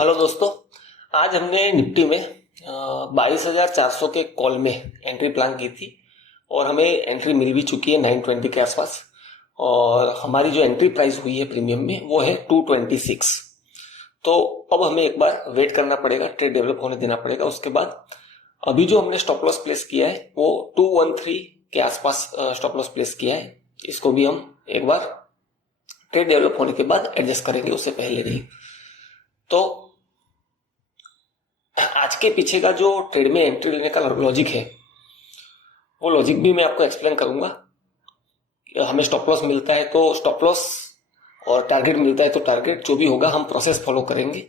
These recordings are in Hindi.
हेलो दोस्तों। आज हमने निफ्टी में 22,400 के कॉल में एंट्री प्लान की थी और हमें एंट्री मिल भी चुकी है 920 के आसपास। और हमारी जो एंट्री प्राइस हुई है प्रीमियम में वो है 226। तो अब हमें एक बार वेट करना पड़ेगा, ट्रेड डेवलप होने देना पड़ेगा। उसके बाद अभी जो हमने स्टॉप लॉस प्लेस किया है वो 213 के आसपास स्टॉप लॉस प्लेस किया है। इसको भी हम एक बार ट्रेड डेवलप होने के बाद एडजस्ट करेंगे, उससे पहले नहीं। तो आज के पीछे का जो ट्रेड में एंट्री लेने का लॉजिक है वो लॉजिक भी मैं आपको एक्सप्लेन करूंगा। हमें स्टॉप लॉस मिलता है तो स्टॉप लॉस और टारगेट मिलता है तो टारगेट, जो भी होगा हम प्रोसेस फॉलो करेंगे।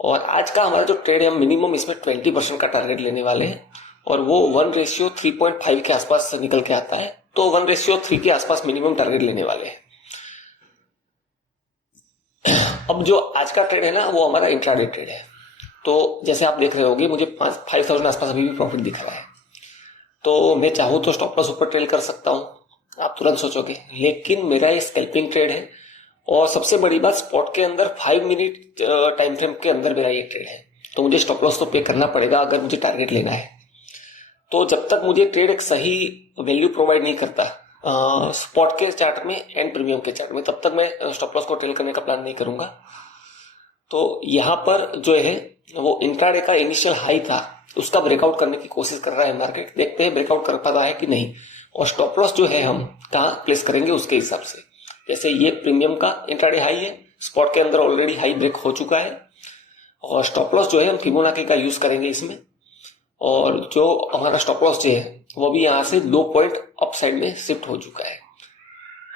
और आज का हमारा जो ट्रेड है हम मिनिमम इसमें 20% का टारगेट लेने वाले हैं और वो 1:3.5 के आसपास निकल के आता है। तो 1:3 के आसपास मिनिमम टारगेट लेने वाले हैं। अब जो आज का ट्रेड है ना वो हमारा इंट्राडे ट्रेड है। तो जैसे आप देख रहे होगे मुझे 5,000 आसपास अभी भी प्रॉफिट दिख रहा है। तो मैं चाहूँ तो स्टॉप लॉस ऊपर ट्रेड कर सकता हूँ, आप तुरंत सोचोगे, लेकिन मेरा ये स्कैल्पिंग ट्रेड है। और सबसे बड़ी बात, स्पॉट के अंदर 5 मिनट टाइम फ्रेम के अंदर मेरा ये ट्रेड है। तो मुझे स्टॉप लॉस तो पे करना पड़ेगा अगर मुझे टारगेट लेना है। तो जब तक मुझे ट्रेड एक सही वैल्यू प्रोवाइड नहीं करता स्पॉट के चार्ट में एंड प्रीमियम के चार्ट में, तब तक मैं स्टॉप लॉस को ट्रेल करने का प्लान नहीं करूंगा। तो यहाँ पर जो है वो इंट्राडे का इनिशियल हाई था, उसका ब्रेकआउट करने की कोशिश कर रहा है मार्केट। देखते हैं ब्रेकआउट कर पाता है कि नहीं। और स्टॉप लॉस जो है हम कहाँ प्लेस करेंगे उसके हिसाब से। जैसे ये प्रीमियम का इंट्राडे हाई है, स्पॉट के अंदर ऑलरेडी हाई ब्रेक हो चुका है। और स्टॉप लॉस जो है हम फिबोनाची का यूज करेंगे इसमें। और जो हमारा स्टॉप लॉस जो है वो भी यहाँ से 2 पॉइंट अप साइड में शिफ्ट हो चुका है।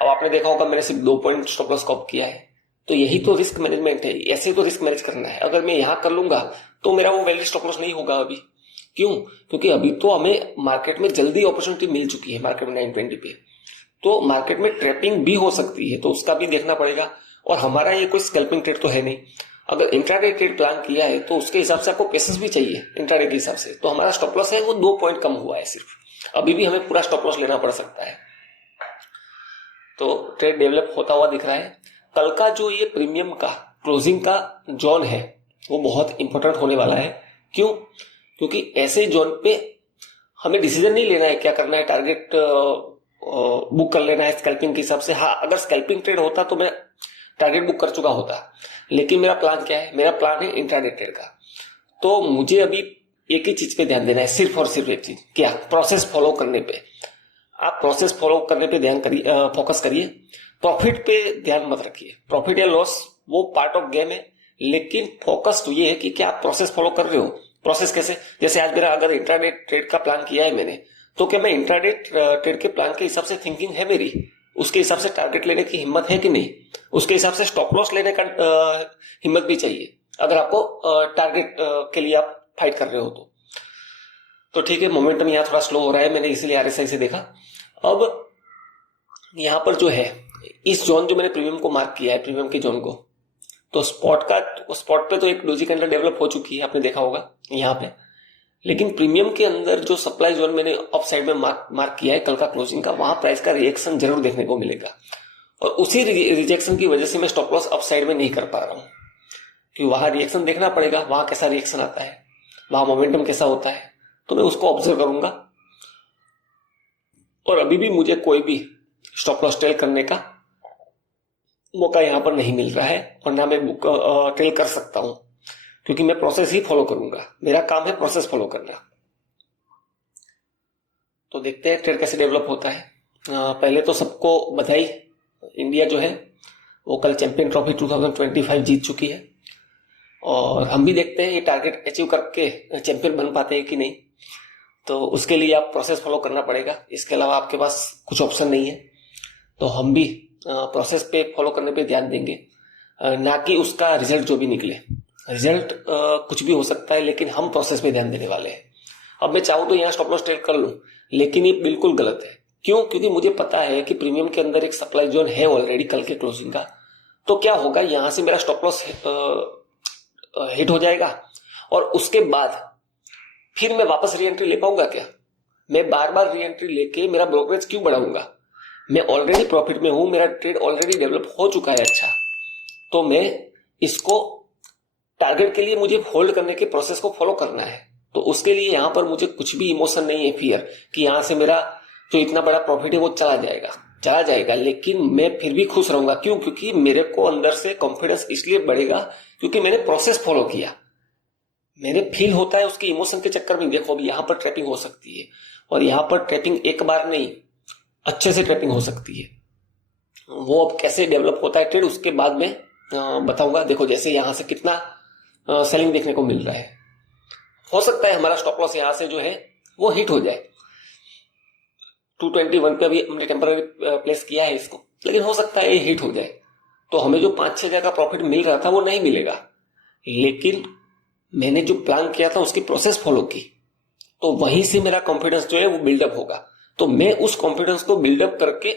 अब आपने देखा होगा मैंने सिर्फ 2 पॉइंट स्टॉप लॉस कॉप किया है। तो यही तो रिस्क मैनेजमेंट है, ऐसे तो रिस्क मैनेज करना है। अगर मैं यहां कर लूंगा तो मेरा वो वैलिड स्टॉप लॉस नहीं होगा अभी। क्यों? क्योंकि अभी तो हमें मार्केट में जल्दी अपॉर्चुनिटी मिल चुकी है मार्केट में 920 पे। तो मार्केट में ट्रैपिंग भी हो सकती है, तो उसका भी देखना पड़ेगा। और हमारा ये कोई स्कैल्पिंग ट्रेड तो है नहीं। अगर इंट्राडे ट्रेड प्लान किया है तो उसके हिसाब से आपको पेशेंस भी चाहिए इंट्राडे के हिसाब से। तो हमारा स्टॉप लॉस है वो 2 पॉइंट कम हुआ है सिर्फ। अभी भी हमें पूरा स्टॉप लॉस लेना पड़ सकता है। तो ट्रेड डेवलप होता हुआ दिख रहा है। कल का जो ये प्रीमियम का क्लोजिंग का जोन है वो बहुत इंपॉर्टेंट होने वाला है। क्यों? क्योंकि ऐसे जोन पे हमें डिसीजन नहीं लेना है क्या करना है, टारगेट बुक कर लेना है स्कैल्पिंग के हिसाब से। हाँ, अगर स्कैल्पिंग ट्रेड होता तो मैं टारगेट बुक कर चुका होता, लेकिन मेरा प्लान क्या है? मेरा प्लान है इंट्राडे ट्रेड का। तो मुझे अभी एक ही चीज पे ध्यान देना है, सिर्फ और सिर्फ एक चीज, क्या? प्रोसेस फॉलो करने पे। आप प्रोसेस फॉलो करने पे ध्यान करिए, फोकस करिए। प्रॉफिट पे ध्यान मत रखिए। प्रॉफिट या लॉस वो पार्ट ऑफ गेम है, लेकिन फोकस तो ये है कि क्या आप प्रोसेस फॉलो कर रहे हो। प्रोसेस कैसे? जैसे आज मेरा अगर इंट्राडे ट्रेड का प्लान किया है मैंने, तो क्या मैं इंट्राडे ट्रेड के प्लान के हिसाब से थिंकिंग है मेरी, उसके हिसाब से टारगेट लेने की हिम्मत है कि नहीं, उसके हिसाब से स्टॉप लॉस लेने का हिम्मत भी चाहिए अगर आपको टारगेट के लिए आप फाइट कर रहे हो तो ठीक है। मोमेंटम यहाँ थोड़ा स्लो हो रहा है, मैंने इसीलिए आरएसआई से देखा। अब यहाँ पर जो है इस जोन जो मैंने प्रीमियम को मार्क किया है, प्रीमियम के जोन को, तो स्पॉट पे तो एक डोजी कैंडल डेवलप हो चुकी है, आपने देखा होगा यहाँ पे। लेकिन प्रीमियम के अंदर जो सप्लाई जोन मैंने अप साइड में मार्क किया है कल का क्लोजिंग का, वहां प्राइस का रिएक्शन जरूर देखने को मिलेगा। और उसी रिजेक्शन की वजह से मैं स्टॉप लॉस अप साइड में नहीं कर पा रहा हूँ, क्योंकि वहां रिएक्शन देखना पड़ेगा, वहां कैसा रिएक्शन आता है, वहां मोमेंटम कैसा होता है, तो मैं उसको ऑब्जर्व करूंगा। और अभी भी मुझे कोई भी स्टॉप लॉस ट्रेल करने का मौका यहां पर नहीं मिल रहा है, और ना मैं ट्रेल कर सकता हूं, क्योंकि मैं प्रोसेस ही फॉलो करूंगा। मेरा काम है प्रोसेस फॉलो करना। तो देखते हैं ट्रेड कैसे डेवलप होता है। पहले तो सबको बधाई, इंडिया जो है वो कल चैंपियन ट्रॉफी 2025 जीत चुकी है। और हम भी देखते हैं ये टारगेट अचीव करके चैंपियन बन पाते हैं कि नहीं। तो उसके लिए आप प्रोसेस फॉलो करना पड़ेगा, इसके अलावा आपके पास कुछ ऑप्शन नहीं है। तो हम भी प्रोसेस पे फॉलो करने पे ध्यान देंगे, ना कि उसका रिजल्ट जो भी निकले। रिजल्ट कुछ भी हो सकता है, लेकिन हम प्रोसेस पे ध्यान देने वाले हैं। अब मैं चाहूँ तो यहाँ स्टॉप लॉस ट्रेड कर लूँ, लेकिन ये बिल्कुल गलत है। क्यों? क्योंकि मुझे पता है कि प्रीमियम के अंदर एक सप्लाई जोन है ऑलरेडी कल के क्लोजिंग का। तो क्या होगा, यहाँ से मेरा स्टॉप लॉस हिट हो जाएगा और उसके बाद फिर मैं वापस री एंट्री ले पाऊंगा क्या? मैं बार बार री एंट्री लेके मेरा ब्रोकरेज क्यों बढ़ाऊंगा? मैं ऑलरेडी प्रॉफिट में हूं, मेरा ट्रेड ऑलरेडी डेवलप हो चुका है अच्छा। तो मैं इसको टारगेट के लिए मुझे होल्ड करने के प्रोसेस को फॉलो करना है। तो उसके लिए यहां पर मुझे कुछ भी इमोशन नहीं है, फियर कि यहां से मेरा जो इतना बड़ा प्रॉफिट है वो चला जाएगा, लेकिन मैं फिर भी खुश रहूंगा। क्यों? क्योंकि मेरे को अंदर से कॉन्फिडेंस इसलिए बढ़ेगा क्योंकि मैंने प्रोसेस फॉलो किया। मेरे फील होता है उसके इमोशन के चक्कर में। देखो अभी यहां पर ट्रैपिंग हो सकती है, और यहां पर ट्रैपिंग एक बार नहीं, अच्छे से ट्रैपिंग हो सकती है। वो अब कैसे डेवलप होता है ट्रेड, उसके बाद में बताऊंगा। देखो जैसे यहां से कितना सेलिंग देखने को मिल रहा है, हो सकता है हमारा स्टॉप लॉस यहां से जो है वो हिट हो जाए। 221 पे अभी हमने टेम्पररी प्लेस किया है इसको, लेकिन हो सकता है ये हिट हो जाए, तो हमें जो 5-6 हजार का प्रॉफिट मिल रहा था वो नहीं मिलेगा। लेकिन मैंने जो प्लान किया था उसकी प्रोसेस फॉलो की, तो वहीं से मेरा कॉन्फिडेंस जो है वो बिल्डअप होगा। तो मैं उस कॉन्फिडेंस को बिल्डअप करके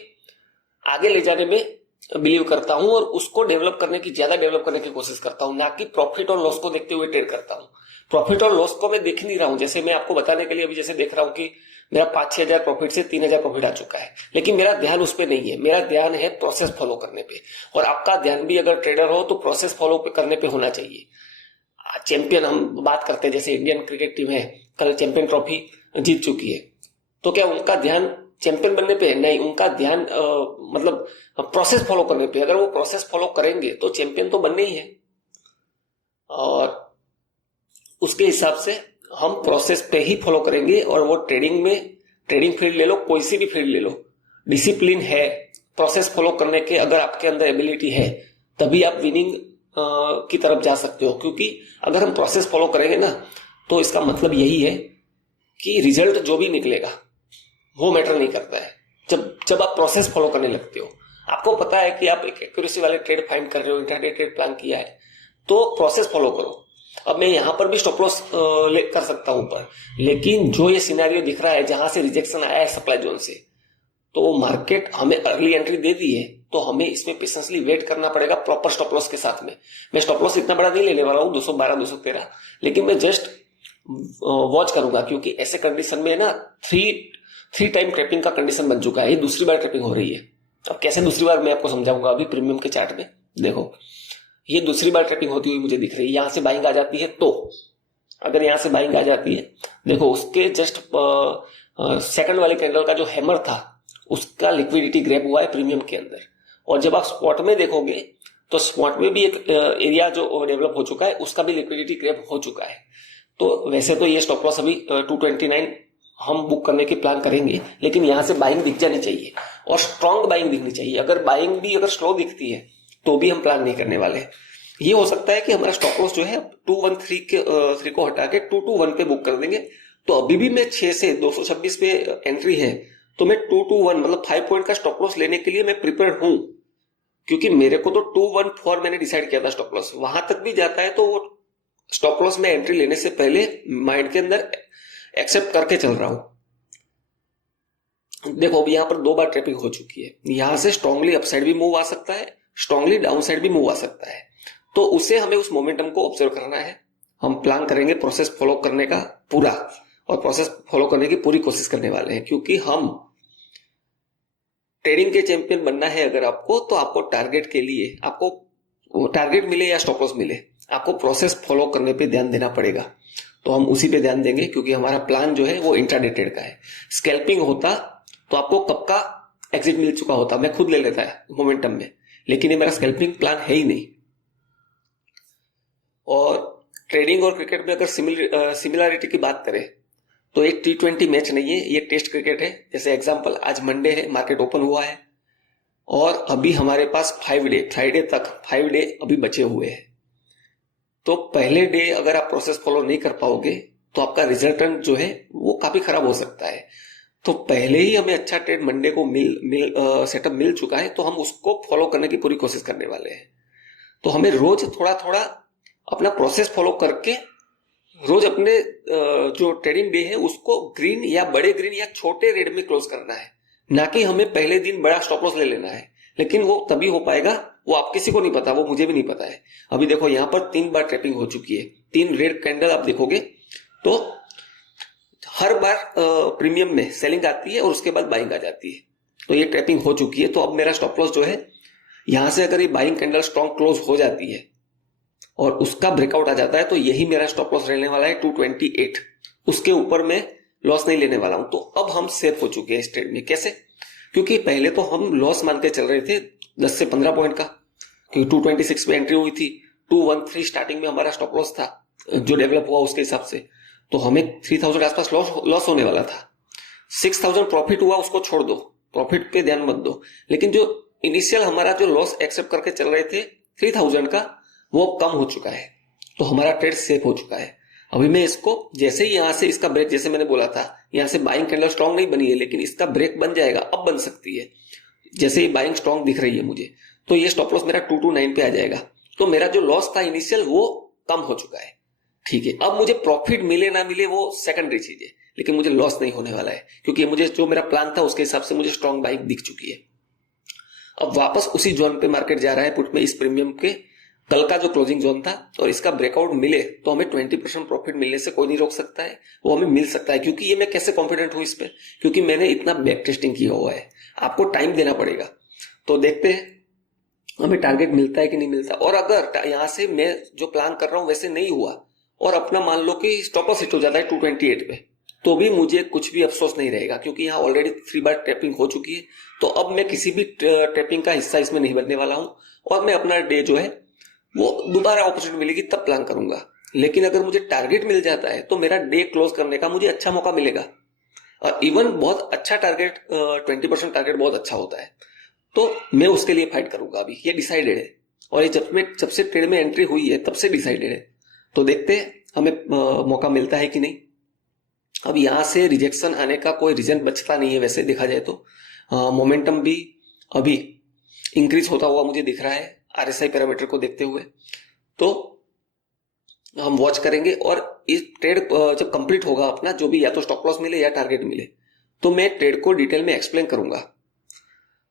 आगे ले जाने में बिलीव करता हूं, और उसको ज्यादा डेवलप करने की कोशिश करता हूं, ना कि प्रॉफिट और लॉस को देखते हुए ट्रेड करता हूं। प्रॉफिट और लॉस को मैं देख नहीं रहा हूं। जैसे मैं आपको बताने के लिए अभी जैसे देख रहा हूं कि मेरा 5-6 हजार प्रॉफिट से 3,000 प्रॉफिट आ चुका है, लेकिन मेरा ध्यान उस पर नहीं है। मेरा ध्यान है प्रोसेस फॉलो करने पे, और आपका ध्यान भी अगर ट्रेडर हो तो प्रोसेस फॉलो करने पे होना चाहिए। चैंपियन हम बात करते हैं, जैसे इंडियन क्रिकेट टीम है, कल चैंपियन ट्रॉफी जीत चुकी है, तो क्या उनका ध्यान चैंपियन बनने पे है? नहीं, उनका ध्यान मतलब प्रोसेस फॉलो करने पे। अगर वो प्रोसेस फॉलो करेंगे तो चैंपियन तो बनने ही है। और उसके हिसाब से हम प्रोसेस पे ही फॉलो करेंगे। और वो ट्रेडिंग फील्ड ले लो, कोई सी भी फील्ड ले लो, डिसिप्लिन है, प्रोसेस फॉलो करने के अगर आपके अंदर एबिलिटी है, तभी आप विनिंग की तरफ जा सकते हो। क्योंकि अगर हम प्रोसेस फॉलो करेंगे ना, तो इसका मतलब यही है कि रिजल्ट जो भी निकलेगा वो मैटर नहीं करता है। जब आप प्रोसेस फॉलो करने लगते हो, आपको पता है कि आप एक एक्यूरेसी वाले ट्रेड फाइंड कर रहे हो, इंट्राडे ट्रेड प्लान किया है, तो प्रोसेस फॉलो करो। अब मैं यहां पर भी स्टॉप लॉस कर सकता हूं ऊपर, लेकिन जो ये सिनेरियो दिख रहा है जहां से रिजेक्शन आया है सप्लाई जोन से, तो मार्केट हमें अर्ली एंट्री दे दी है, तो हमें इसमें पेशेंसली वेट करना पड़ेगा प्रॉपर स्टॉप लॉस के साथ में। मैं स्टॉप लॉस इतना बड़ा नहीं लेने वाला हूं, 212 213, लेकिन मैं जस्ट वॉच करूंगा, क्योंकि ऐसे कंडीशन में ना थ्री टाइम ट्रैपिंग का कंडीशन बन चुका है। ये दूसरी बार ट्रैपिंग हो रही है। अब कैसे दूसरी बार मैं आपको समझाऊंगा। अभी प्रीमियम के चार्ट में देखो, ये दूसरी बार ट्रैपिंग होती हुई मुझे दिख रही है। यहां से बाइंग आ जाती है, तो अगर यहां से बाइंग आ जाती है, देखो उसके जस्ट सेकंड वाले कैंडल का जो हैमर था उसका लिक्विडिटी ग्रैब हुआ है प्रीमियम के अंदर। और जब आप स्पॉट में देखोगे तो स्पॉट में भी एक एरिया जो डेवलप हो चुका है, उसका भी लिक्विडिटी ग्रैब हो चुका है। तो वैसे तो ये स्टॉप लॉस अभी 229 हम बुक करने की प्लान करेंगे, लेकिन यहां से बाइंग दिख जानी चाहिए, और स्ट्रांग बाइंग दिखनी चाहिए। अगर बाइंग भी अगर स्लो दिखती है तो भी हम प्लान नहीं करने वाले। ये हो सकता है कि हमारा स्टॉप लॉस जो है 213 को हटा के 221 पे बुक कर देंगे। तो अभी भी मैं 6 से 226 पे एंट्री है, तो मैं 221 मतलब 5 पॉइंट का स्टॉप लॉस लेने के लिए मैं प्रिपेयर हूं, क्योंकि मेरे को तो 214 मैंने डिसाइड किया था स्टॉप लॉस। वहां तक भी जाता है तो वो स्टॉप लॉस में एंट्री लेने से पहले माइंड के अंदर एक्सेप्ट करके चल रहा हूं। देखो अभी यहां पर 2 बार ट्रैपिंग हो चुकी है। यहां से स्ट्रांगली अपसाइड भी मूव आ सकता है, स्ट्रांगली डाउन साइड भी मूव आ सकता है। तो उसे हमें उस मोमेंटम को ऑब्जर्व करना है। हम प्लान करेंगे प्रोसेस फॉलो करने का पूरा, और प्रोसेस फॉलो करने की पूरी कोशिश करने वाले हैं, क्योंकि हम ट्रेडिंग के चैंपियन बनना है अगर आपको, तो आपको टारगेट के लिए, आपको टारगेट मिले या स्टॉप लॉस मिले, आपको प्रोसेस फॉलो करने पे ध्यान देना पड़ेगा। तो हम उसी पे ध्यान देंगे, क्योंकि हमारा प्लान जो है वो इंट्राडे ट्रेड का है। स्कैल्पिंग होता तो आपको कब का एग्जिट मिल चुका होता, मैं खुद ले लेता है मोमेंटम में, लेकिन ये मेरा स्कैल्पिंग प्लान है ही नहीं। और ट्रेडिंग और क्रिकेट में अगर सिमिलरिटी की बात करें तो एक T20 मैच नहीं है, ये टेस्ट क्रिकेट है। जैसे एग्जांपल, आज मंडे है, मार्केट ओपन हुआ है, और अभी हमारे पास 5 डे, फ्राइडे तक 5 डे अभी बचे हुए हैं। तो पहले डे अगर आप प्रोसेस फॉलो नहीं कर पाओगे तो आपका रिजल्टेंट जो है वो काफी खराब हो सकता है। तो पहले ही हमें अच्छा ट्रेड मंडे को सेटअप मिल चुका है, तो हम उसको फॉलो करने की पूरी कोशिश करने वाले हैं। तो हमें रोज थोड़ा थोड़ा अपना प्रोसेस फॉलो करके रोज अपने जो ट्रेडिंग डे है उसको ग्रीन या बड़े ग्रीन या छोटे रेड में क्लोज करना है, ना कि हमें पहले दिन बड़ा स्टॉप लॉस ले लेना है। लेकिन वो तभी हो पाएगा, वो आप किसी को नहीं पता, वो मुझे भी नहीं पता है। अभी देखो यहां पर 3 बार ट्रैपिंग हो चुकी है, 3 रेड कैंडल आप देखोगे तो हर बार प्रीमियम में सेलिंग आती है और उसके बाद बाइंग आ जाती है। तो ये ट्रैपिंग हो चुकी है। तो अब मेरा स्टॉप लॉस जो है, यहां से अगर ये बाइंग कैंडल स्ट्रॉन्ग क्लोज हो जाती है और उसका ब्रेकआउट आ जाता है तो यही मेरा स्टॉप लॉस रहने वाला है 228। उसके ऊपर मैं लॉस नहीं लेने वाला हूं। तो अब हम सेफ हो चुके हैं इस ट्रेड में। कैसे? क्योंकि पहले तो हम लॉस मान के चल रहे थे 10 से 15 पॉइंट का, क्योंकि 226 पे एंट्री हुई थी, 213 स्टार्टिंग में हमारा स्टॉप लॉस था जो डेवलप हुआ उसके हिसाब से, तो हमें 3000 आसपास लॉस होने वाला था। 6000 प्रॉफिट हुआ, उसको छोड़ दो, प्रॉफिट पे ध्यान मत दो, लेकिन जो इनिशियल हमारा जो लॉस एक्सेप्ट करके चल रहे थे 3000 का, वो कम हो चुका है। तो हमारा ट्रेड सेफ हो चुका है। अभी मैं इसको जैसे ही यहां से इसका ब्रेक, जैसे मैंने बोला था यहां से बाइंग कैंडल स्ट्रांग नहीं बनी है, लेकिन इसका ब्रेक बन जाएगा, अब बन सकती है। जैसे ही बाइंग स्ट्रांग दिख रही है मुझे, तो ये स्टॉप लॉस मेरा 229 पे आ जाएगा। तो मेरा जो लॉस था इनिशियल वो कम हो चुका है। ठीक है, अब मुझे प्रॉफिट मिले ना मिले वो सेकेंडरी चीज है, लेकिन मुझे लॉस नहीं होने वाला है, क्योंकि मुझे जो मेरा प्लान था उसके हिसाब से मुझे स्ट्रांग बाइंग दिख चुकी है। अब वापस उसी जोन पे मार्केट जा रहा है पुट में, इस प्रीमियम के कल का जो क्लोजिंग जोन था, और इसका ब्रेकआउट मिले तो हमें 20% प्रॉफिट मिलने से कोई नहीं रोक सकता है, वो हमें मिल सकता है। क्योंकि ये मैं कैसे कॉन्फिडेंट हूं इस पे, क्योंकि मैंने इतना बैक टेस्टिंग किया हुआ है। आपको टाइम देना पड़ेगा। तो देखते हैं हमें टारगेट मिलता है कि नहीं मिलता। और अगर यहां से मैं जो प्लान कर रहा हूं वैसे नहीं हुआ, और अपना मान लो कि स्टॉप लॉस हिट हो जाता है 228 पे, तो भी मुझे कुछ भी अफसोस नहीं रहेगा, क्योंकि यहाँ ऑलरेडी 3 बार टैपिंग हो चुकी है। तो अब मैं किसी भी टैपिंग का हिस्सा इसमें नहीं बनने वाला हूं, और मैं अपना डे जो है वो दोबारा अपॉर्चुनिटी मिलेगी तब प्लान करूंगा। लेकिन अगर मुझे टारगेट मिल जाता है तो मेरा डे क्लोज करने का मुझे अच्छा मौका मिलेगा। और इवन बहुत अच्छा टारगेट, 20% टारगेट बहुत अच्छा होता है, तो मैं उसके लिए फाइट करूंगा। अभी ये डिसाइडेड है, और ये जब से ट्रेड में एंट्री हुई है तब से डिसाइडेड है। तो देखते हैं हमें मौका मिलता है कि नहीं। अब यहां से रिजेक्शन आने का कोई रीजन बचता नहीं है वैसे देखा जाए तो। मोमेंटम भी अभी इंक्रीज होता हुआ मुझे दिख रहा है आरएसआई पैरामीटर को देखते हुए। तो हम वॉच करेंगे, और इस ट्रेड जब कंप्लीट होगा अपना, जो भी या तो स्टॉप लॉस मिले या टारगेट मिले, तो मैं ट्रेड को डिटेल में एक्सप्लेन करूंगा।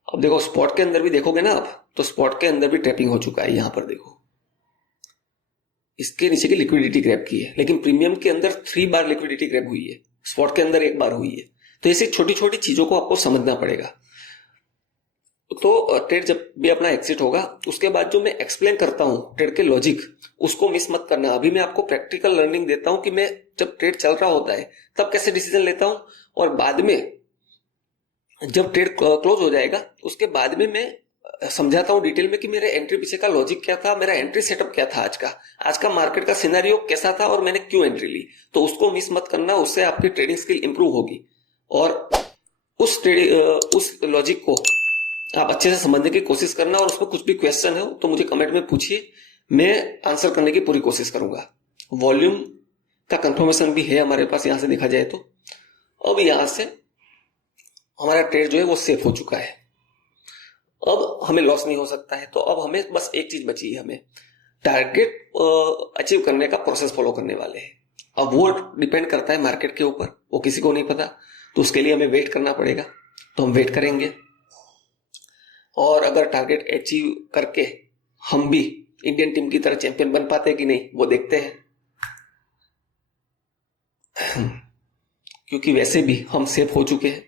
अब देखो स्पॉट के अंदर भी देखोगे ना आप, तो स्पॉट के अंदर भी ट्रैपिंग हो चुका है। यहां पर देखो इसके नीचे की लिक्विडिटी ग्रैब की है, लेकिन प्रीमियम के अंदर 3 बार लिक्विडिटी ग्रैब हुई है, स्पॉट के अंदर 1 बार हुई है। तो ऐसी छोटी छोटी चीजों को आपको समझना पड़ेगा। तो ट्रेड जब भी अपना एग्जिट होगा उसके बाद जो मैं एक्सप्लेन करता हूं ट्रेड के लॉजिक, उसको मिस मत करना। अभी मैं आपको प्रैक्टिकल लर्निंग देता हूं कि मैं जब ट्रेड चल रहा होता है तब कैसे डिसीजन लेता हूं, और बाद में जब ट्रेड क्लोज हो जाएगा उसके बाद में मैं समझाता हूं डिटेल में कि मेरे एंट्री पीछे का लॉजिक क्या था, मेरा एंट्री सेटअप क्या था, आज का मार्केट का सिनेरियो कैसा था, और मैंने क्यों एंट्री ली। तो उसको मिस मत करना, उससे आपकी ट्रेडिंग स्किल इंप्रूव होगी, और उस लॉजिक को आप अच्छे से समझने की कोशिश करना। और उसमें कुछ भी क्वेश्चन है तो मुझे कमेंट में पूछिए, मैं आंसर करने की पूरी कोशिश करूंगा। वॉल्यूम का कंफर्मेशन भी है हमारे पास यहां से देखा जाए तो। अब यहां से हमारा ट्रेड जो है वो सेफ हो चुका है, अब हमें लॉस नहीं हो सकता है। तो अब हमें बस एक चीज बची है, हमें टारगेट अचीव करने का प्रोसेस फॉलो करने वाले हैं। अब वो डिपेंड करता है मार्केट के ऊपर, वो किसी को नहीं पता, तो उसके लिए हमें वेट करना पड़ेगा। तो हम वेट करेंगे, और अगर टारगेट अचीव करके हम भी इंडियन टीम की तरह चैंपियन बन पाते हैं कि नहीं वो देखते हैं। क्योंकि वैसे भी हम सेफ हो चुके हैं,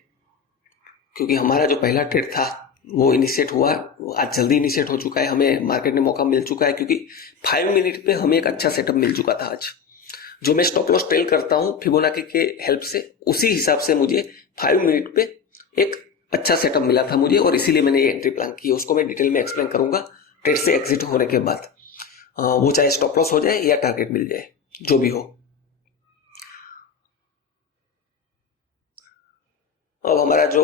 क्योंकि हमारा जो पहला ट्रेड था वो इनिशिएट हुआ, आज जल्दी इनिशिएट हो चुका है, हमें मार्केट में मौका मिल चुका है। क्योंकि 5 मिनट पे हमें एक अच्छा सेटअप मिल चुका था आज। जो मैं स्टॉप लॉस ट्रेल करता हूं फिबोनाची के हेल्प से, उसी हिसाब से मुझे 5 मिनट पे एक अच्छा सेटअप मिला था मुझे, और इसीलिए मैंने ये एंट्री प्लान की। उसको मैं डिटेल में एक्सप्लेन करूंगा ट्रेड से एग्जिट होने के बाद, वो चाहे स्टॉप लॉस हो जाए या टारगेट मिल जाए, जो भी हो। अब हमारा जो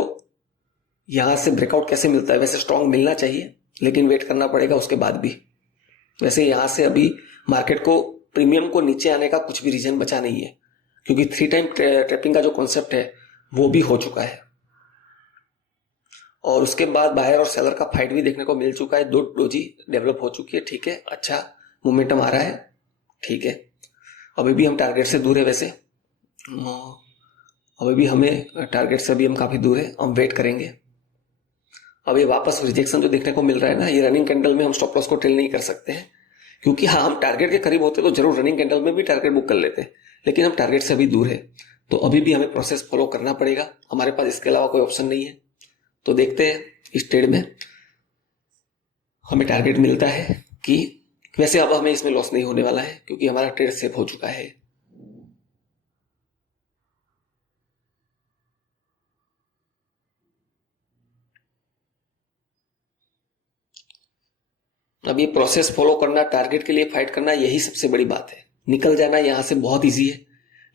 यहां से ब्रेकआउट कैसे मिलता है, वैसे स्ट्रांग मिलना चाहिए, लेकिन वेट करना पड़ेगा उसके बाद भी। वैसे यहां से अभी मार्केट को प्रीमियम को नीचे आने का कुछ भी रीजन बचा नहीं है, क्योंकि 3 टाइम ट्रैपिंग का जो कॉन्सेप्ट है वो भी हो चुका है, और उसके बाद बायर और सेलर का फाइट भी देखने को मिल चुका है। 2 डोजी डेवलप हो चुकी है, ठीक है, अच्छा मोमेंटम आ रहा है, ठीक है। अभी भी हम टारगेट से दूर है, वैसे अभी भी हमें टारगेट से भी हम काफी दूर है, हम वेट करेंगे। अब ये वापस रिजेक्शन जो देखने को मिल रहा है ना, ये रनिंग कैंडल में हम स्टॉप लॉस को ट्रेल नहीं कर सकते हैं, क्योंकि हाँ हम टारगेट के करीब होते तो जरूर रनिंग कैंडल में भी टारगेट बुक कर लेते, लेकिन हम टारगेट से अभी दूर है। तो अभी भी हमें प्रोसेस फॉलो करना पड़ेगा, हमारे पास इसके अलावा कोई ऑप्शन नहीं है। तो देखते हैं इस ट्रेड में हमें टारगेट मिलता है कि वैसे अब हमें इसमें लॉस नहीं होने वाला है क्योंकि हमारा ट्रेड सेफ हो चुका है। अब ये प्रोसेस फॉलो करना, टारगेट के लिए फाइट करना, यही सबसे बड़ी बात है। निकल जाना यहां से बहुत इजी है,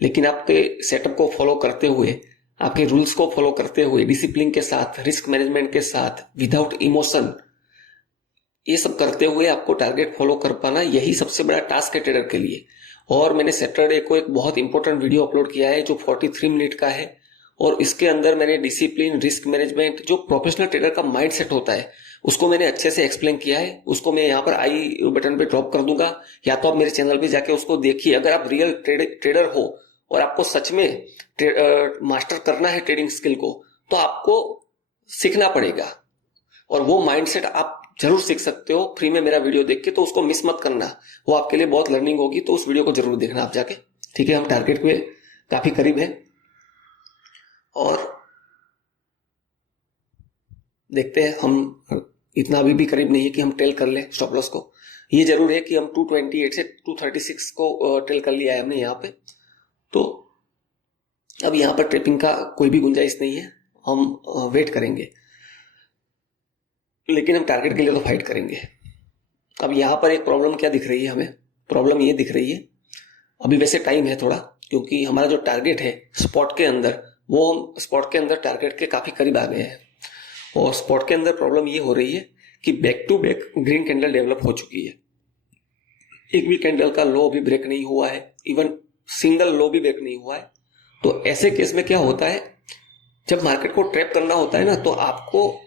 लेकिन आपके सेटअप को फॉलो करते हुए, आपके रूल्स को फॉलो करते हुए, डिसिप्लिन के साथ, रिस्क मैनेजमेंट के साथ, विदाउट इमोशन, ये सब करते हुए आपको टारगेट फॉलो कर पाना, यही सबसे बड़ा टास्क है ट्रेडर के लिए। और मैंने सैटरडे को एक बहुत इंपॉर्टेंट वीडियो अपलोड किया है जो 43 मिनट का है, और इसके अंदर मैंने डिसिप्लिन, रिस्क मैनेजमेंट, जो प्रोफेशनल ट्रेडर का माइंडसेट होता है, उसको मैंने अच्छे से एक्सप्लेन किया है। उसको मैं यहाँ पर आई बटन पे ड्रॉप कर दूंगा, या तो आप मेरे चैनल पे जाके उसको देखिए। अगर आप रियल ट्रेडर हो और आपको सच में मास्टर करना है ट्रेडिंग स्किल को, तो आपको सीखना पड़ेगा, और वो माइंडसेट आप जरूर सीख सकते हो फ्री में मेरा वीडियो देख के। तो उसको मिस मत करना, वो आपके लिए बहुत लर्निंग होगी। तो उस वीडियो को जरूर देखना आप जाके, ठीक है। हम टारगेट पे काफी करीब हैं, और देखते हैं। हम इतना अभी भी करीब नहीं है कि हम टेल कर ले स्टॉप लॉस को। ये जरूर है कि हम 228 से 236 को टेल कर लिया है हमने यहाँ पे। तो अब यहाँ पर ट्रेपिंग का कोई भी गुंजाइश नहीं है, हम वेट करेंगे, लेकिन हम टारगेट के लिए तो फाइट करेंगे। अब यहाँ पर एक प्रॉब्लम क्या दिख रही है हमें? प्रॉब्लम ये दिख रही है, अभी वैसे टाइम है थोड़ा, क्योंकि हमारा जो टारगेट है स्पॉट के अंदर, वो हम स्पॉट के अंदर टारगेट के काफी करीब आ गए हैं। और स्पॉट के अंदर प्रॉब्लम ये हो रही है कि back to back green candle develop हो चुकी है। एक भी कैंडल का लो भी ब्रेक नहीं हुआ है, इवन सिंगल लो भी ब्रेक नहीं हुआ है। तो ऐसे केस में क्या होता है, जब मार्केट को ट्रैप करना होता है ना, तो आपको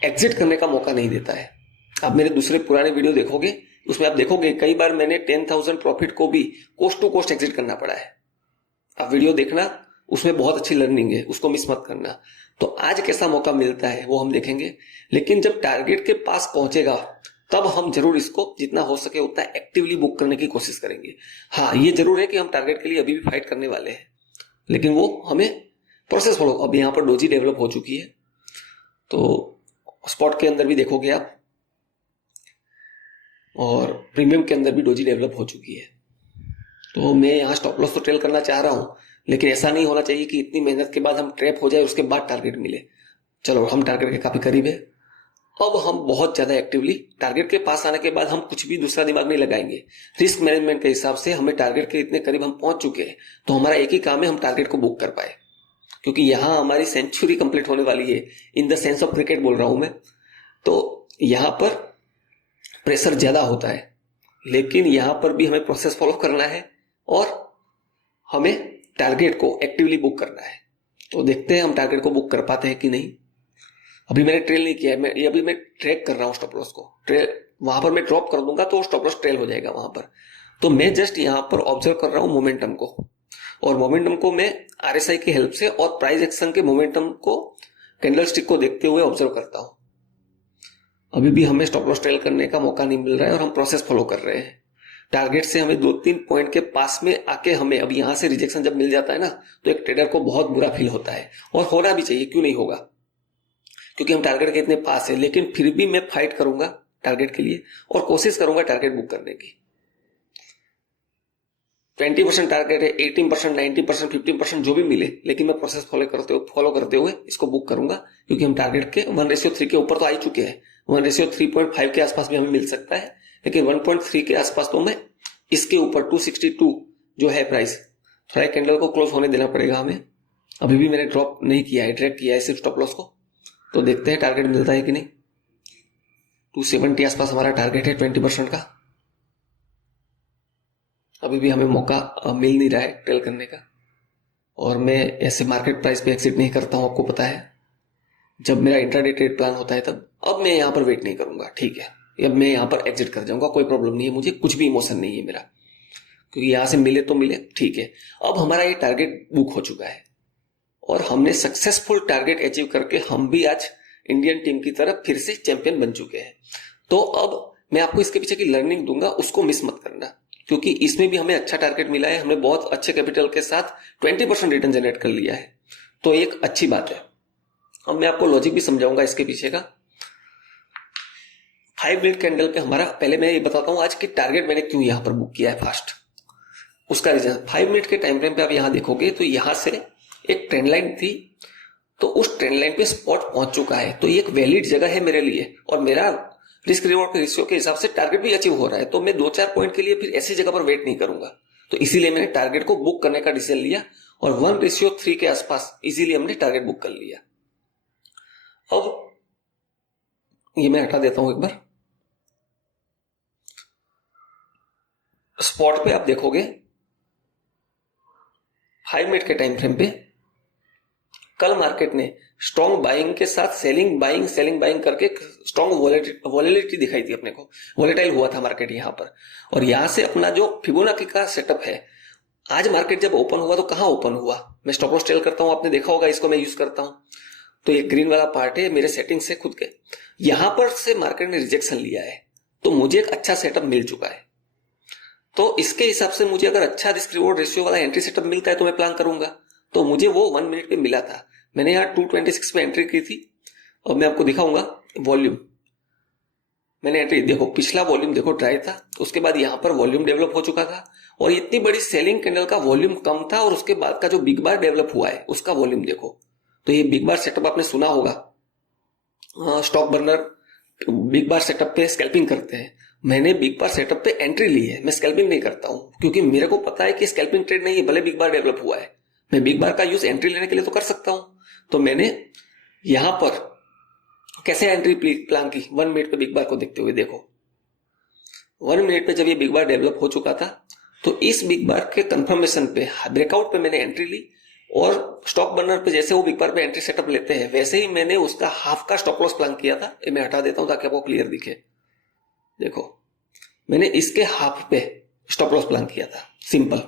एग्जिट करने का मौका नहीं देता है। आप मेरे दूसरे पुराने वीडियो देखोगे, उसमें आप देखोगे कई बार मैंने 10,000 प्रॉफिट को भी कोस्ट टू कोस्ट एग्जिट करना पड़ा है। आप वीडियो देखना, उसमें बहुत अच्छी लर्निंग है, उसको मिस मत करना। तो आज कैसा मौका मिलता है वो हम देखेंगे, लेकिन जब टारगेट के पास पहुंचेगा तब हम जरूर इसको जितना हो सके उतना एक्टिवली बुक करने की कोशिश करेंगे। हाँ, ये जरूर है कि हम टारगेट के लिए अभी भी फाइट करने वाले हैं, लेकिन वो हमें प्रोसेस फॉलो। अब यहाँ पर डोजी डेवलप हो चुकी है, तो स्पॉट के अंदर भी देखोगे आप, और प्रीमियम के अंदर भी डोजी डेवलप हो चुकी है। तो मैं यहाँ स्टॉप लॉस तो ट्रेल करना चाह रहा हूँ, लेकिन ऐसा नहीं होना चाहिए कि इतनी मेहनत के बाद हम ट्रैप हो जाए उसके बाद टारगेट मिले। चलो, हम टारगेट के काफी करीब है। अब हम बहुत ज्यादा एक्टिवली टारगेट के पास आने के बाद हम कुछ भी दूसरा दिमाग नहीं लगाएंगे। रिस्क मैनेजमेंट के हिसाब से हमें टारगेट के इतने करीब हम पहुंच चुके हैं, तो हमारा एक ही काम है, हम टारगेट को बुक कर पाए। क्योंकि यहाँ हमारी सेंचुरी कंप्लीट होने वाली है, in the sense of cricket बोल रहा हूं मैं। तो यहाँ पर प्रेशर ज्यादा होता है, लेकिन यहाँ पर भी हमें प्रोसेस फॉलो करना है और हमें टारगेट को एक्टिवली बुक करना है। तो देखते हैं हम टारगेट को बुक कर पाते हैं कि नहीं। अभी मैंने ट्रेल नहीं किया है, अभी मैं ट्रैक कर रहा हूँ स्टॉप लॉस को। ट्रेल वहां पर मैं ड्रॉप कर दूंगा तो स्टॉप लॉस ट्रेल हो जाएगा वहां पर। तो मैं जस्ट यहाँ पर ऑब्जर्व कर रहा हूँ मोमेंटम को, और मोमेंटम को मैं आरएसआई की हेल्प से और प्राइस एक्शन के मोमेंटम को, कैंडल स्टिक को देखते हुए ऑब्जर्व करता हूं। अभी भी हमें स्टॉप लॉस ट्रेल करने का मौका नहीं मिल रहा है और हम प्रोसेस फॉलो कर रहे हैं। टारगेट से हमें 2-3 पॉइंट के पास में आके हमें अब यहां से रिजेक्शन जब मिल जाता है ना, तो एक ट्रेडर को बहुत बुरा फील होता है, और होना भी चाहिए, क्यों नहीं होगा, क्योंकि हम टारगेट के इतने पास है। लेकिन फिर भी मैं फाइट करूंगा टारगेट के लिए और कोशिश करूंगा टारगेट बुक करने की। 20% टारगेट है, 18%, 90%, 15% जो भी मिले, लेकिन मैं प्रोसेस फॉलो करते हुए इसको बुक करूंगा, क्योंकि हम टारगेट के 1:3 के ऊपर तो आ ही चुके हैं। 1:3.5 के आसपास भी हमें मिल सकता है, लेकिन 1.3 के आसपास तो मैं इसके ऊपर 262 जो है प्राइस, थोड़ा कैंडल को क्लोज होने देना पड़ेगा हमें। अभी भी मैंने ड्रॉप नहीं किया है, ट्रैक किया है सिर्फ स्टॉप लॉस को। तो देखते हैं टारगेट मिलता है कि नहीं। 270 आसपास हमारा टारगेट है 20% का। अभी भी हमें मौका मिल नहीं रहा है ट्रेल करने का, और मैं ऐसे मार्केट प्राइस पे एक्सिट नहीं करता हूं, आपको पता है। जब मेरा इंट्राडे ट्रेड प्लान होता है तब। अब मैं यहाँ पर वेट नहीं करूंगा, ठीक है, अब मैं यहाँ पर एग्जिट कर जाऊंगा, कोई प्रॉब्लम नहीं है मुझे, कुछ भी इमोशन नहीं है मेरा, क्योंकि यहां से मिले तो मिले, ठीक है। अब हमारा ये टारगेट बुक हो चुका है और हमने सक्सेसफुल टारगेट अचीव करके हम भी आज इंडियन टीम की तरफ फिर से चैंपियन बन चुके हैं। तो अब मैं आपको इसके पीछे की लर्निंग दूंगा, उसको मिस मत करना, क्योंकि इसमें भी हमें अच्छा टारगेट मिला है। हमने बहुत अच्छे कैपिटल के साथ 20% रिटर्न जनरेट कर लिया है, तो एक अच्छी बात है। अब मैं आपको लॉजिक भी समझाऊंगा इसके पीछे का। 5 मिनट कैंडल पे हमारा, पहले मैं ये बताता हूं आज कि टारगेट मैंने क्यों यहां पर बुक किया है फास्ट, उसका रीजन 5 मिनट के टाइम फ्रेम पे आप यहां देखोगे तो यहां से एक ट्रेंड लाइन थी, तो उस ट्रेंड लाइन पे स्पॉट पहुंच चुका है, तो ये एक वैलिड जगह है मेरे लिए और मेरा रिस्क रिवॉर्ड के रेशियो के हिसाब से टारगेट भी अचीव हो रहा है, तो मैं 2-4 पॉइंट के लिए फिर ऐसी जगह पर वेट नहीं करूंगा, तो इसीलिए मैंने टारगेट को बुक करने का डिसीजन लिया और 1:3 के आसपास इजीली हमने टारगेट बुक कर लिया। अब ये मैं हटा देता हूं एक बार। स्पॉट पे आप देखोगे 5 मिनट के टाइम फ्रेम पे कल मार्केट ने स्ट्रॉन्ग बाइंग के साथ सेलिंग बाइंग करके स्ट्रॉन्ग वॉलेटिलिटी दिखाई थी, अपने को वॉलेटाइल हुआ था मार्केट यहां पर, और यहां से अपना जो फिबोनाची का सेटअप है, आज मार्केट जब ओपन हुआ तो कहां ओपन हुआ, मैं स्टॉप लॉस टेल करता हूं, आपने देखा होगा, इसको मैं यूज करता हूं, तो ये ग्रीन वाला पार्ट है मेरे सेटिंग से खुद के, यहां पर से मार्केट ने रिजेक्शन लिया है, तो मुझे एक अच्छा सेटअप मिल चुका है, तो इसके हिसाब से मुझे अगर अच्छा रिस्क रिवॉर्ड रेशियो वाला एंट्री सेटअप मिलता है तो मैं प्लान करूंगा, तो मुझे वो 1 मिनट पे मिला था, मैंने यहाँ 226 पे एंट्री की थी और मैं आपको दिखाऊंगा वॉल्यूम, मैंने एंट्री देखो, पिछला वॉल्यूम देखो ड्राई था, उसके बाद यहां पर वॉल्यूम डेवलप हो चुका था और इतनी बड़ी सेलिंग कैंडल का वॉल्यूम कम था, और उसके बाद का जो बिग बार डेवलप हुआ है उसका वॉल्यूम देखो, तो ये बिग बार सेटअप आपने सुना होगा, स्टॉक बर्नर बिग बार सेटअप पे स्कैल्पिंग करते हैं, मैंने बिग बार सेटअप पे एंट्री ली है, मैं स्कैल्पिंग नहीं करता हूं क्योंकि मेरे को पता है कि स्कैल्पिंग ट्रेड नहीं है, भले बिग बार डेवलप हुआ है, मैं बिग बार का यूज एंट्री लेने के लिए तो कर सकता हूं, तो मैंने यहां पर कैसे एंट्री प्लान की 1 मिनट पे बिग बार को देखते हुए, देखो 1 मिनट पे जब ये बिग बार डेवलप हो चुका था तो इस बिग बार के कंफर्मेशन पे ब्रेकआउट पे मैंने एंट्री ली, और स्टॉक बर्नर पे जैसे वो बिग बार पे एंट्री सेटअप लेते हैं वैसे ही मैंने उसका हाफ का स्टॉप लॉस प्लान किया था, ये मैं हटा देता हूं ताकि आपको क्लियर दिखे, देखो मैंने इसके हाफ पे स्टॉप लॉस प्लान किया था सिंपल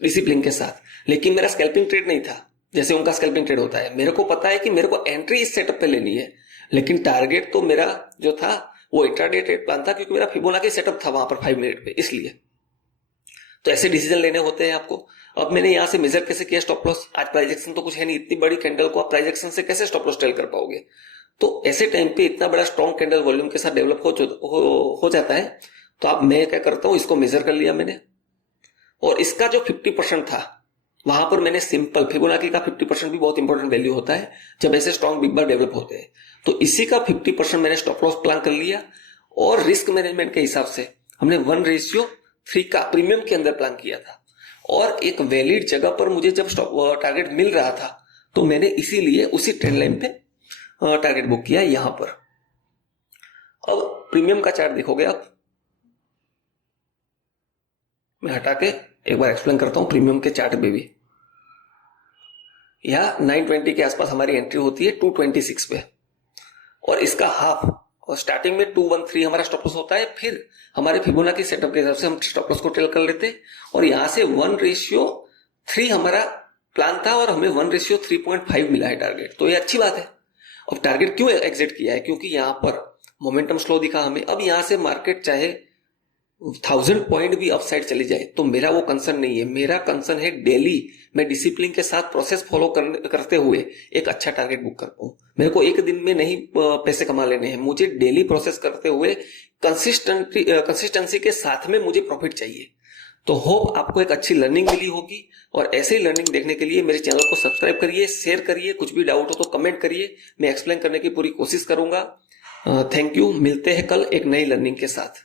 डिसिप्लिन के साथ, लेकिन मेरा स्कैल्पिंग ट्रेड नहीं था जैसे उनका स्कैल्पिंग ट्रेड होता है, मेरे को पता है कि मेरे को एंट्री इस सेटअप पे लेनी है, लेकिन टारगेट तो मेरा जो था वो इंट्राडे ट्रेड प्लान था क्योंकि मेरा फिबोनाची सेटअप था वहां पर 5 मिनट पे, इसलिए तो ऐसे डिसीजन लेने होते हैं आपको। अब मैंने यहां से मेजर कैसे किया स्टॉप लॉस, आज प्राइस एक्शन तो कुछ है नहीं, इतनी बड़ी कैंडल को आप प्राइस एक्शन से कैसे स्टॉप लॉस टेल कर पाओगे, तो ऐसे टाइम पे इतना बड़ा स्ट्रॉन्ग कैंडल वॉल्यूम के साथ डेवलप हो जाता है, तो अब मैं क्या करता हूं, इसको मेजर कर लिया मैंने, और इसका जो 50% था वहां पर मैंने सिंपल फिबोनाची का 50% भी बहुत इंपॉर्टेंट वैल्यू होता है जब ऐसे स्ट्रॉन्ग बिग बार डेवलप होते हैं, तो इसी का 50% मैंने स्टॉप लॉस प्लान कर लिया, और रिस्क मैनेजमेंट के हिसाब से हमने 1:3 का प्रीमियम के अंदर प्लान किया था, और एक वैलिड जगह पर मुझे जब टारगेट मिल रहा था तो मैंने इसीलिए उसी ट्रेंड लाइन पे टारगेट बुक किया यहां पर। अब प्रीमियम का चार्ट देखोगे आप, मैं हटा के एक बार एक्सप्लेन करता हूं प्रीमियम के चार्ट पे भी, यहां 920 के आसपास हमारी एंट्री होती है 226 पे, और इसका हाफ, और स्टार्टिंग में 213 हमारा स्टॉप लॉस होता है, फिर हमारे फिबोनाची सेटअप के हिसाब से हम स्टॉप लॉस को टेल कर लेते हैं, और यहां से 1:3 हमारा प्लान था और हमें 1:3.5 मिला है टारगेट, तो ये अच्छी बात है। अब टारगेट क्यों एग्जिट किया है, क्योंकि यहां पर मोमेंटम स्लो दिखा हमें, अब यहां से मार्केट चाहे 1000 पॉइंट भी अपसाइड चली जाए तो मेरा वो कंसर्न नहीं है, मेरा कंसर्न है डेली मैं डिसिप्लिन के साथ प्रोसेस फॉलो करते हुए एक अच्छा टारगेट बुक कर पाऊं, मेरे को एक दिन में नहीं पैसे कमा लेने हैं, मुझे डेली प्रोसेस करते हुए कंसिस्टेंसी के साथ में मुझे प्रॉफिट चाहिए। तो होप आपको एक अच्छी लर्निंग मिली होगी, और ऐसे ही लर्निंग देखने के लिए मेरे चैनल को सब्सक्राइब करिए, शेयर करिए, कुछ भी डाउट हो तो कमेंट करिए, मैं एक्सप्लेन करने की पूरी कोशिश करूंगा। थैंक यू, मिलते हैं कल एक नई लर्निंग के साथ।